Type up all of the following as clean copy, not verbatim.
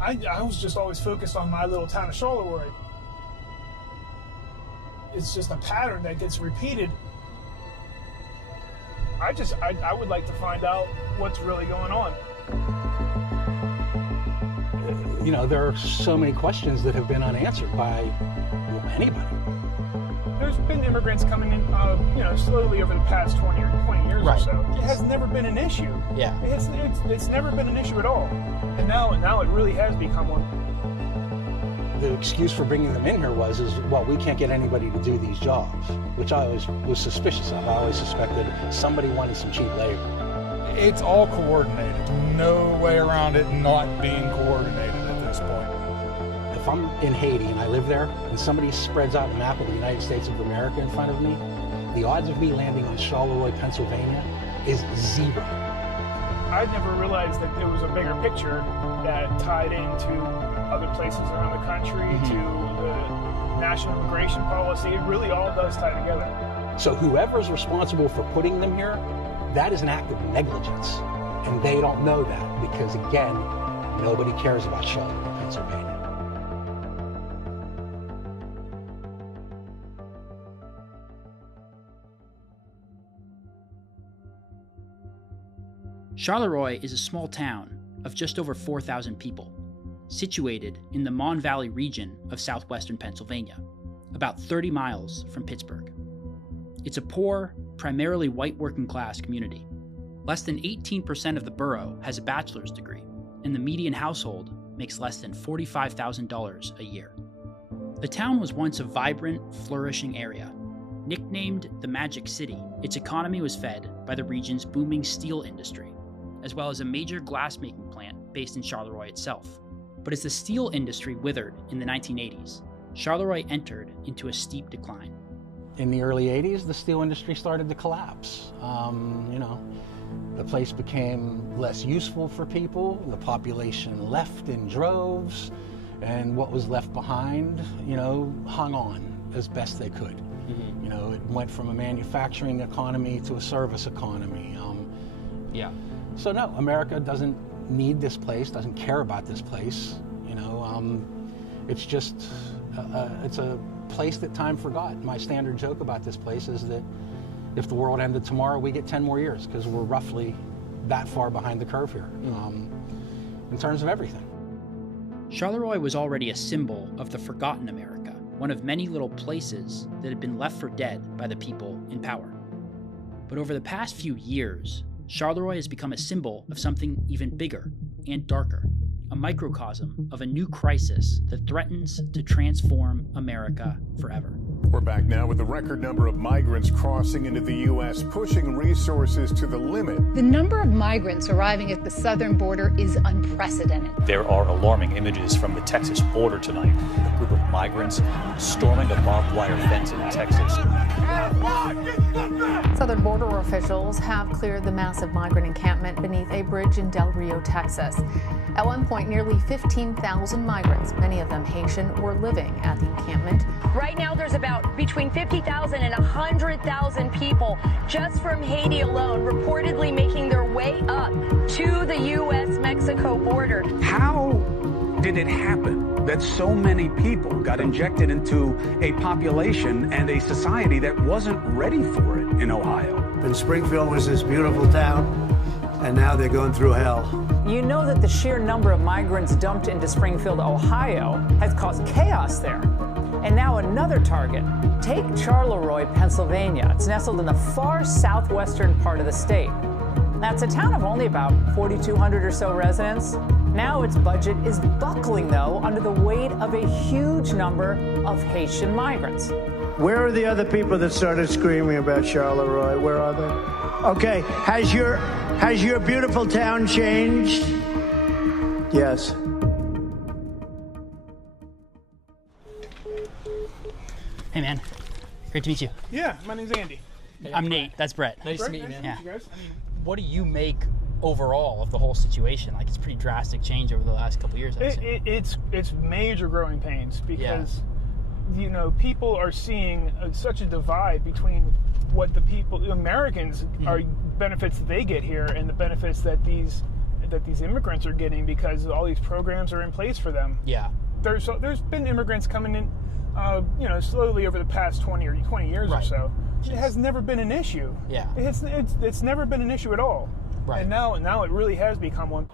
I was just always focused on my little town of Charleroi. It's just a pattern that gets repeated. I would like to find out what's really going on. You know, there are so many questions that have been unanswered by anybody. There's been immigrants coming in, slowly over the past 20 years Right. or so. It has never been an issue. Yeah. It's never been an issue at all. And now it really has become one. The excuse for bringing them in here was, well, we can't get anybody to do these jobs, which I always was suspicious of. I always suspected somebody wanted some cheap labor. It's all coordinated. No way around it not being coordinated at this point. If I'm in Haiti and I live there, and somebody spreads out a map of the United States of America in front of me, the odds of me landing on Charleroi, Pennsylvania is 0. I never realized that there was a bigger picture that tied into other places around the country, to the national immigration policy. It really all does tie together. So whoever's responsible for putting them here, that is an act of negligence. And they don't know that because, again, nobody cares about Charleroi, Pennsylvania. Charleroi is a small town of just over 4,000 people, situated in the Mon Valley region of southwestern Pennsylvania, about 30 miles from Pittsburgh. It's a poor, primarily white working-class community. Less than 18% of the borough has a bachelor's degree, and the median household makes less than $45,000 a year. The town was once a vibrant, flourishing area. Nicknamed the Magic City, its economy was fed by the region's booming steel industry, as well as a major glass-making plant based in Charleroi itself. But as the steel industry withered in the 1980s, Charleroi entered into a steep decline. In the early 80s, the steel industry started to collapse. The place became less useful for people, the population left in droves, and what was left behind, hung on as best they could. It went from a manufacturing economy to a service economy. So no, America doesn't need this place, doesn't care about this place. It's just, it's a place that time forgot. My standard joke about this place is that if the world ended tomorrow, we get 10 more years because we're roughly that far behind the curve here in terms of everything. Charleroi was already a symbol of the forgotten America, one of many little places that had been left for dead by the people in power. But over the past few years, Charleroi has become a symbol of something even bigger and darker, a microcosm of a new crisis that threatens to transform America forever. We're back now with the record number of migrants crossing into the U.S., pushing resources to the limit. The number of migrants arriving at the southern border is unprecedented. There are alarming images from the Texas border tonight. A group of migrants storming a barbed wire fence in Texas. Southern border officials have cleared the massive migrant encampment beneath a bridge in Del Rio, Texas. At one point, nearly 15,000 migrants, many of them Haitian, were living at the encampment. Right now, there's about between 50,000 and 100,000 people just from Haiti alone reportedly making their way up to the U.S.-Mexico border. How did it happen that so many people got injected into a population and a society that wasn't ready for it in Ohio? And Springfield was this beautiful town, and now they're going through hell. You know that the sheer number of migrants dumped into Springfield, Ohio, has caused chaos there. And now another target. Take Charleroi, Pennsylvania. It's nestled in the far southwestern part of the state. Now, it's a town of only about 4,200 or so residents. Now its budget is buckling, though, under the weight of a huge number of Haitian migrants. Where are the other people that started screaming about Charleroi? Where are they? Okay, has your beautiful town changed? Yes. Hey, man. Great to meet you. Yeah, my name's Andy. I'm Nate. That's Brett. Nice to meet you, man. Yeah. You guys? What do you make overall of the whole situation? Like, it's a pretty drastic change over the last couple of years, I'd say. It's major growing pains because, people are seeing such a divide between what the Americans are benefits that they get here and the benefits that these that these immigrants are getting because all these programs are in place for them. Yeah. There's been immigrants coming in, slowly over the past 20 years or so. It has never been an issue. Yeah. It's never been an issue at all. Right. And now it really has become one.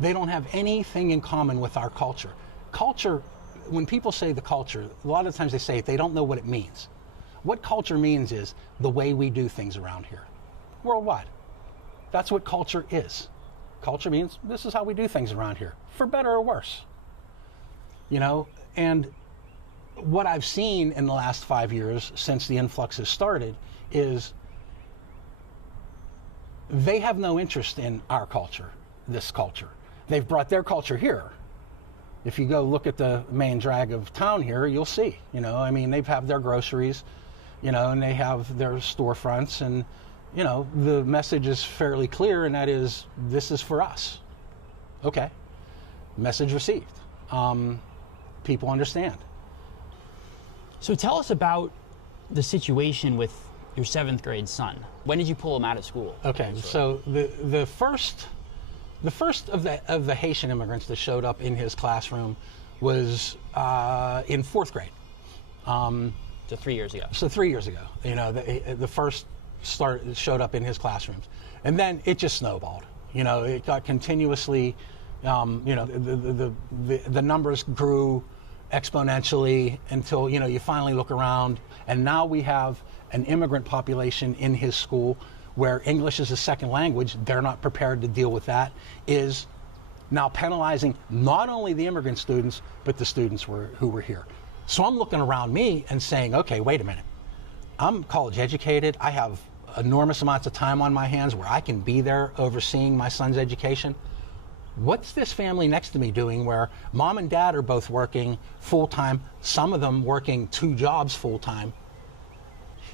They don't have anything in common with our culture. Culture, when people say the culture, a lot of times they say it, they don't know what it means. What culture means is the way we do things around here, worldwide. That's what culture is. Culture means this is how we do things around here, for better or worse. And what I've seen in the last 5 years since the influx has started is they have no interest in our culture, this culture. They've brought their culture here. If you go look at the main drag of town here, you'll see, they have their groceries, and they have their storefronts, and, the message is fairly clear, and that is, this is for us. Okay. Message received. People understand. So tell us about the situation with your 7th grade son. When did you pull him out of school? Okay, so the first of the Haitian immigrants that showed up in his classroom was in 4th grade. So 3 years ago. So 3 years ago, the first showed up in his classrooms, and then it just snowballed. It got continuously, the numbers grew exponentially until you finally look around, and now we have an immigrant population in his school where English is a second language. They're not prepared to deal with that, is now penalizing not only the immigrant students but the students who were here. So I'm looking around me and saying, okay, wait a minute, I'm college educated, I have enormous amounts of time on my hands where I can be there overseeing my son's education. What's this family next to me doing where mom and dad are both working full-time, some of them working 2 jobs full-time?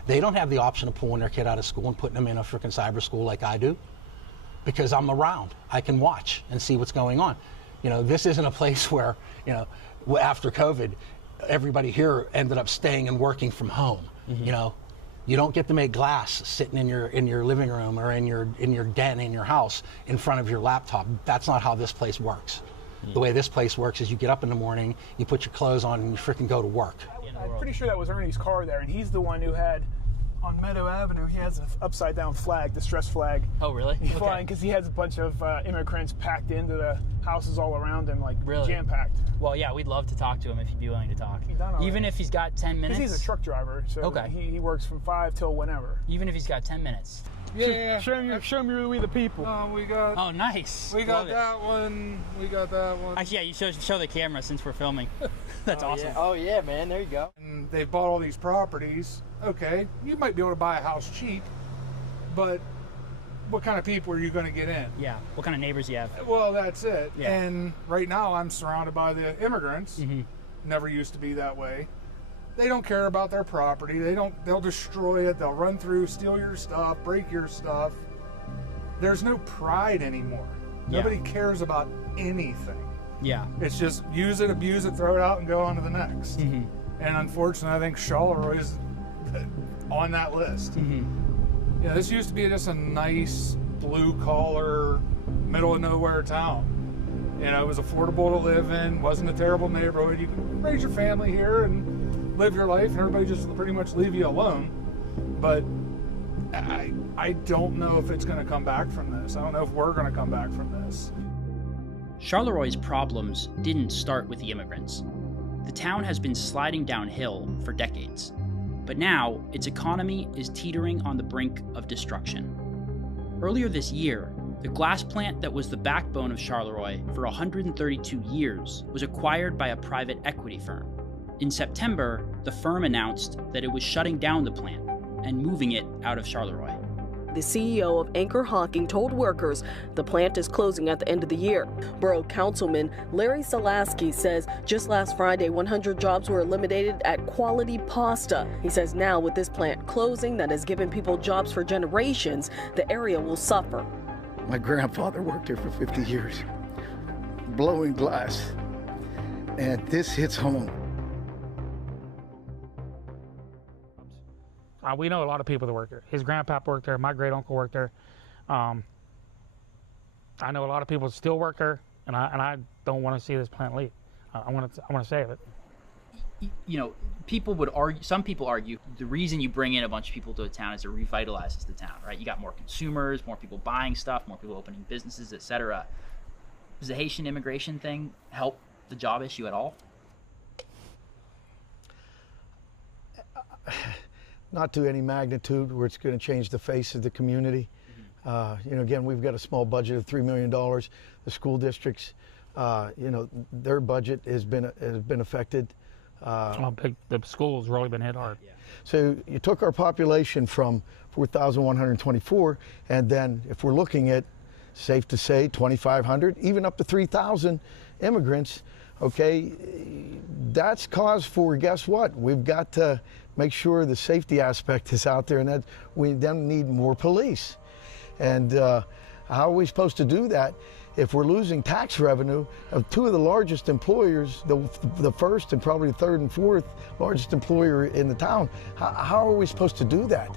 They don't have the option of pulling their kid out of school and putting them in a freaking cyber school like I do, because I'm around. I can watch and see what's going on. This isn't a place where, after COVID, everybody here ended up staying and working from home. Mm-hmm. You don't get to make glass sitting in your living room or in your den in your house in front of your laptop. That's not how this place works. The way this place works is you get up in the morning, you put your clothes on, and you freaking go to work. I'm pretty sure that was Ernie's car there, and he's the one who had, on Meadow Avenue, he has an upside-down flag, distress flag. Oh, really? He's flying because he has a bunch of immigrants packed into the houses all around him, really? Jam-packed. Well, yeah, we'd love to talk to him if he'd be willing to talk. Even if he's got 10 minutes? Because he's a truck driver, so he works from 5 till whenever. Even if he's got 10 minutes? Yeah. Show me we the people. We got. Oh, nice. We got that one. We got that one. Actually, yeah, you show the camera since we're filming. That's awesome. Yeah. Oh yeah, man. There you go. And they've bought all these properties. Okay, you might be able to buy a house cheap, but what kind of people are you going to get in? Yeah. What kind of neighbors you have? Well, that's it. Yeah. And right now, I'm surrounded by the immigrants. Mm-hmm. Never used to be that way. They don't care about their property. They'll destroy it. They'll run through, steal your stuff, break your stuff. There's no pride anymore. Yeah. Nobody cares about anything. Yeah. It's just use it, abuse it, throw it out, and go on to the next. Mm-hmm. And unfortunately, I think Charleroi is on that list. Mm-hmm. Yeah, this used to be just a nice blue-collar, middle-of-nowhere town. It was affordable to live in, wasn't a terrible neighborhood. You could raise your family here and live your life, and everybody just pretty much leave you alone. But I don't know if it's going to come back from this. I don't know if we're going to come back from this. Charleroi problems didn't start with the immigrants. The town has been sliding downhill for decades. But now, its economy is teetering on the brink of destruction. Earlier this year, the glass plant that was the backbone of Charleroi for 132 years was acquired by a private equity firm. In September, the firm announced that it was shutting down the plant and moving it out of Charleroi. The CEO of Anchor Hocking told workers the plant is closing at the end of the year. Borough Councilman Larry Salaski says just last Friday, 100 jobs were eliminated at Quality Pasta. He says now with this plant closing that has given people jobs for generations, the area will suffer. My grandfather worked here for 50 years, blowing glass, and this hits home. We know a lot of people that work there. His grandpap worked there. My great uncle worked there. I know a lot of people still work there, and I don't want to see this plant leave. I want to save it. You know, some people argue the reason you bring in a bunch of people to a town is it revitalizes the town, right? You got more consumers, more people buying stuff, more people opening businesses, etc. Does the Haitian immigration thing help the job issue at all? Not to any magnitude where it's going to change the face of the community. You know, again, we've got a small budget of $3 million. The school districts, you know, their budget has been affected. The school's really been hit hard. Yeah. So you took our population from 4,124, and then if we're looking at, safe to say, 2,500, even up to 3,000 immigrants, okay, that's cause for, guess what? We've got to make sure the safety aspect is out there, and that we then need more police. And how are we supposed to do that if we're losing tax revenue of two of the largest employers, the first and probably the third and fourth largest employer in the town? How are we supposed to do that?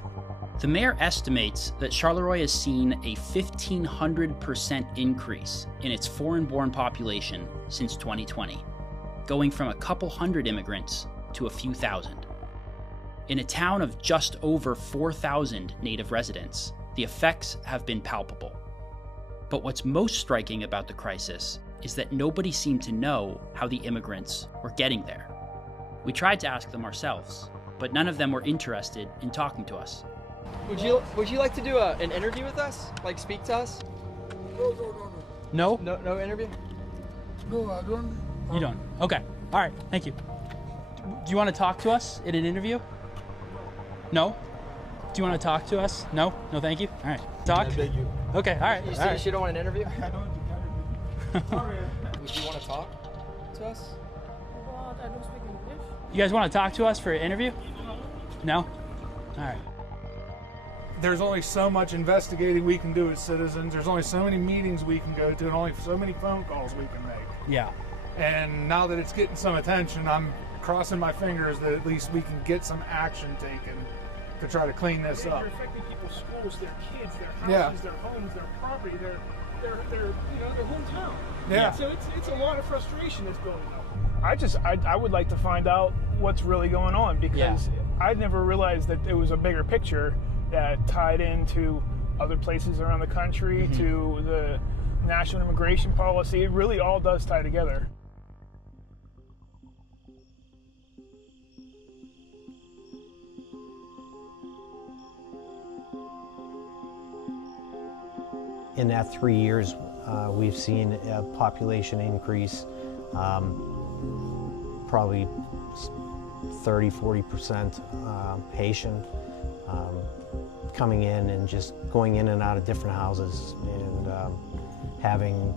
The mayor estimates that Charleroi has seen a 1,500% increase in its foreign-born population since 2020, going from a couple hundred immigrants to a few thousand. In a town of just over 4,000 native residents, the effects have been palpable. But what's most striking about the crisis is that nobody seemed to know how the immigrants were getting there. We tried to ask them ourselves, but none of them were interested in talking to us. Would you like to do an interview with us? Like speak to us? No. No interview? No, I don't. You don't? Okay. All right. Thank you. Do you want to talk to us in an interview? No? Do you want to talk to us? No? No, thank you. All right. Talk? I beg you. Okay, all right. You don't want an interview? I don't Would you want to talk to us? But I don't speak English. You guys want to talk to us for an interview? No? All right. There's only so much investigating we can do as citizens. There's only so many meetings we can go to, and only so many phone calls we can make. Yeah. And now that it's getting some attention, I'm crossing my fingers that at least we can get some action taken to try to clean this up. They're affecting people's schools, their kids, their houses, their homes, their property, their hometown. Yeah. So it's a lot of frustration that's building up. I would like to find out what's really going on, because I never realized that there was a bigger picture that tied into other places around the country, to the national immigration policy. It really all does tie together. In that 3 years, we've seen a population increase, probably 30–40% Haitian, coming in and just going in and out of different houses, and having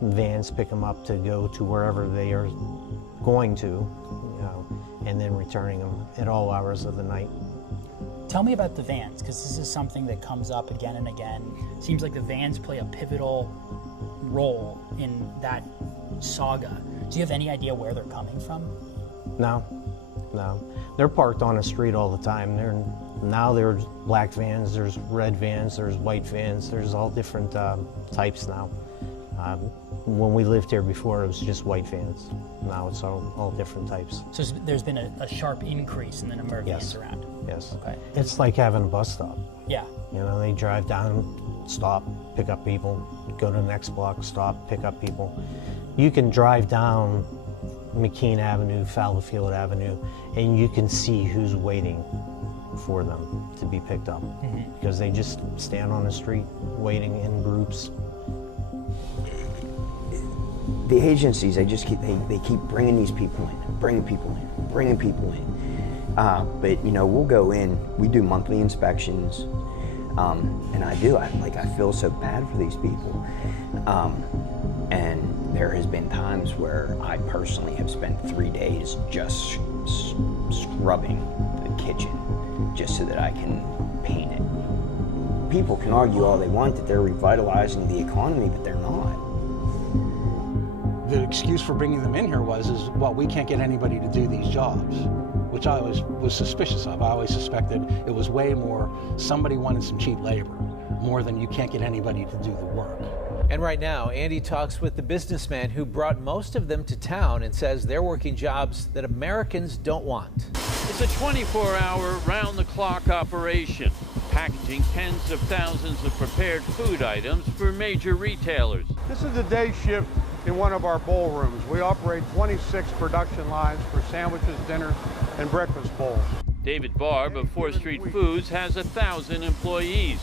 vans pick them up to go to wherever they are going to, you know, and then returning them at all hours of the night. Tell me about the vans, because this is something that comes up again and again. Seems like the vans play a pivotal role in that saga. Do you have any idea where they're coming from? No. They're parked on the street all the time. Now there's black vans, there's red vans, there's white vans, there's all different types now. When we lived here before, it was just white vans. Now it's all different types. So there's been a sharp increase in the number of vans around? Yes. Okay. It's like having a bus stop. Yeah. You know, they drive down, stop, pick up people, go to the next block, stop, pick up people. You can drive down McKean Avenue, Fallowfield Avenue, and you can see who's waiting for them to be picked up. Because they just stand on the street waiting in groups. The agencies, they keep bringing these people in, bringing people in. But you know, we'll go in, we do monthly inspections, and I feel so bad for these people. And there has been times where I personally have spent 3 days just scrubbing the kitchen just so that I can paint it. People can argue all they want that they're revitalizing the economy, but they're not. The excuse for bringing them in here was, well, we can't get anybody to do these jobs, which I always was suspicious of. I always suspected it was way more somebody wanted some cheap labor. more than you can't get anybody to do the work. And right now, Andy talks with the businessman who brought most of them to town and says they're working jobs that Americans don't want. It's a 24-hour, round-the-clock operation, packaging tens of thousands of prepared food items for major retailers. This is the day shift in one of our bowl rooms. We operate 26 production lines for sandwiches, dinners, and breakfast bowls. David Barb of 4th Street Foods has 1,000 employees.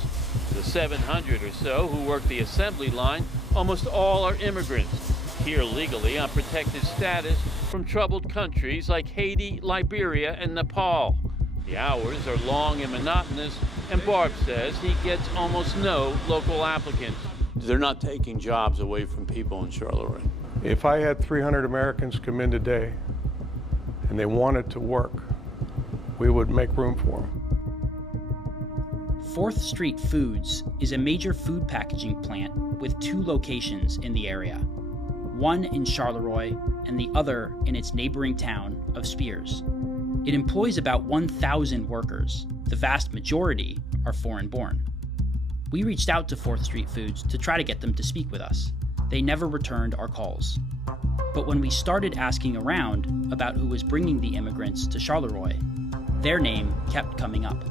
The 700 or so who work the assembly line, almost all are immigrants, here legally on protected status from troubled countries like Haiti, Liberia, and Nepal. The hours are long and monotonous, and Barb says he gets almost no local applicants. They're not taking jobs away from people in Charleroi. If I had 300 Americans come in today and they wanted to work, we would make room for them. 4th Street Foods is a major food packaging plant with 2 locations in the area, one in Charleroi and the other in its neighboring town of Spiers. It employs about 1,000 workers. The vast majority are foreign-born. We reached out to 4th Street Foods to try to get them to speak with us. They never returned our calls. But when we started asking around about who was bringing the immigrants to Charleroi, their name kept coming up.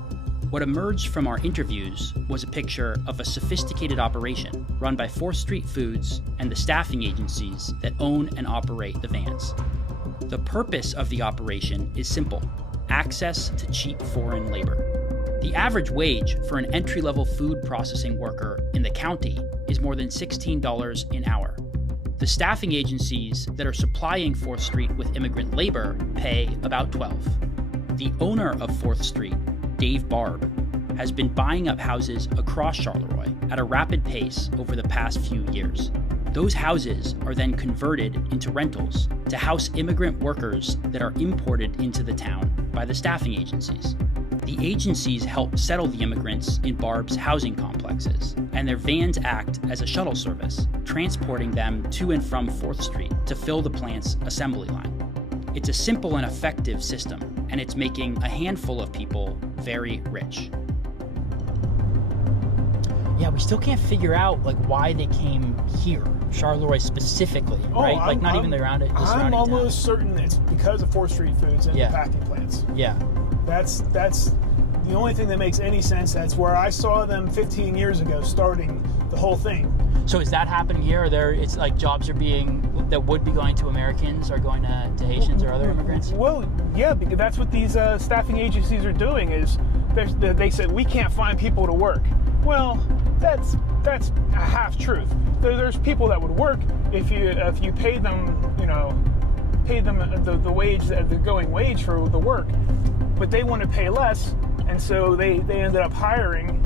What emerged from our interviews was a picture of a sophisticated operation run by 4th Street Foods and the staffing agencies that own and operate the vans. The purpose of the operation is simple: access to cheap foreign labor. The average wage for an entry-level food processing worker in the county is more than $16 an hour. The staffing agencies that are supplying 4th Street with immigrant labor pay about $12. The owner of 4th Street, Dave Barb, has been buying up houses across Charleroi at a rapid pace over the past few years. Those houses are then converted into rentals to house immigrant workers that are imported into the town by the staffing agencies. The agencies help settle the immigrants in Barb's housing complexes, and their vans act as a shuttle service, transporting them to and from 4th Street to fill the plant's assembly line. It's a simple and effective system, and it's making a handful of people very rich. Yeah, we still can't figure out why they came here, Charleroi specifically, right? Not even around it. I'm almost certain it's because of 4th Street Foods and the packing plants. Yeah. That's the only thing that makes any sense. That's where I saw them 15 years ago starting the whole thing. So is that happening here? It's like jobs are that would be going to Americans are going to Haitians or other immigrants? Well, yeah, because that's what these staffing agencies are doing. Is they said we can't find people to work. Well, that's a half truth. There's people that would work if you paid them, the wage, the going wage for the work, but they want to pay less, and so they ended up hiring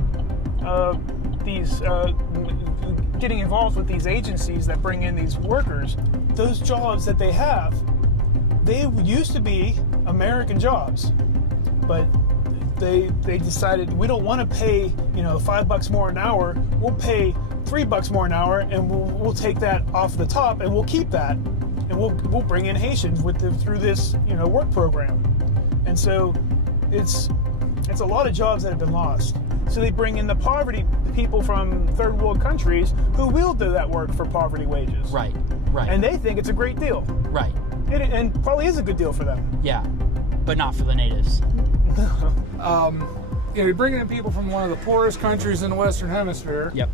getting involved with these agencies that bring in these workers. Those jobs that they have, they used to be American jobs, but they decided we don't want to pay $5 more an hour. We'll pay $3 more an hour, and we'll take that off the top, and we'll keep that, and we'll bring in Haitians through this work program. And so it's a lot of jobs that have been lost. So they bring in the people from third world countries who will do that work for poverty wages. Right. And they think it's a great deal. Right. And probably is a good deal for them. Yeah, but not for the natives. You're bringing in people from one of the poorest countries in the Western Hemisphere. Yep.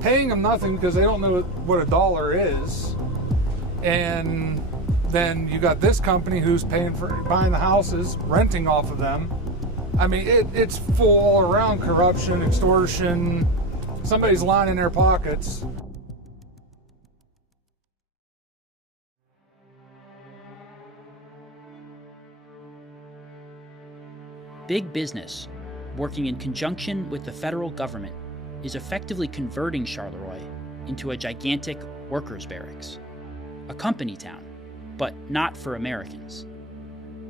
Paying them nothing because they don't know what a dollar is, and then you got this company who's paying for buying the houses, renting off of them. I mean, it's full all around corruption, extortion. Somebody's lining their pockets. Big business, working in conjunction with the federal government, is effectively converting Charleroi into a gigantic workers' barracks. A company town, but not for Americans.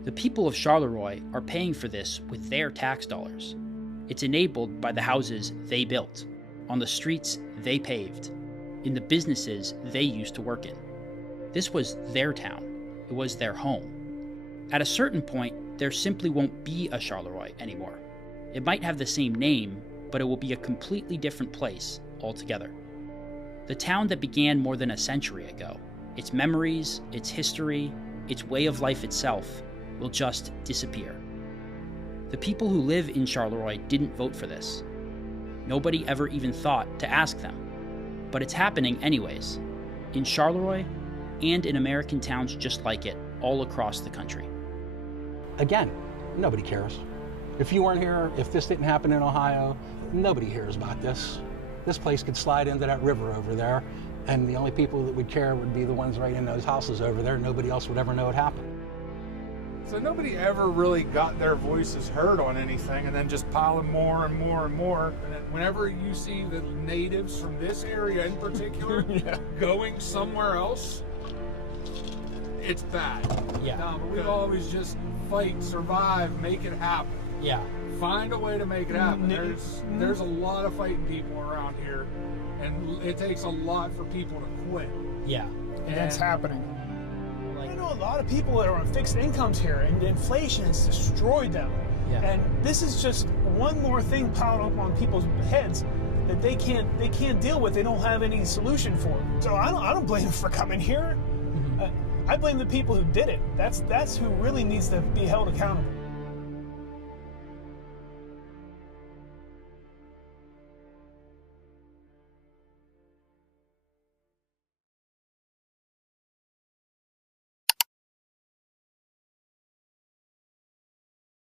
The people of Charleroi are paying for this with their tax dollars. It's enabled by the houses they built, on the streets they paved, in the businesses they used to work in. This was their town. It was their home. At a certain point, there simply won't be a Charleroi anymore. It might have the same name, but it will be a completely different place altogether. The town that began more than a century ago, its memories, its history, its way of life itself, will just disappear. The people who live in Charleroi didn't vote for this. Nobody ever even thought to ask them. But it's happening anyways, in Charleroi and in American towns just like it all across the country. Again, nobody cares. If you weren't here, if this didn't happen in Ohio, nobody hears about this. This place could slide into that river over there, and the only people that would care would be the ones right in those houses over there. Nobody else would ever know it happened. So nobody ever really got their voices heard on anything, and then just piling more and more and more. And then whenever you see the natives from this area in particular going somewhere else, it's bad. Yeah. No, but we always just fight, survive, make it happen. Yeah. Find a way to make it happen. There's a lot of fighting people around here, and it takes a lot for people to quit. Yeah. And that's happening. I know a lot of people that are on fixed incomes here, and inflation has destroyed them. Yeah. And this is just one more thing piled up on people's heads that they can't deal with. They don't have any solution for. So I don't blame them for coming here. I blame the people who did it. That's who really needs to be held accountable.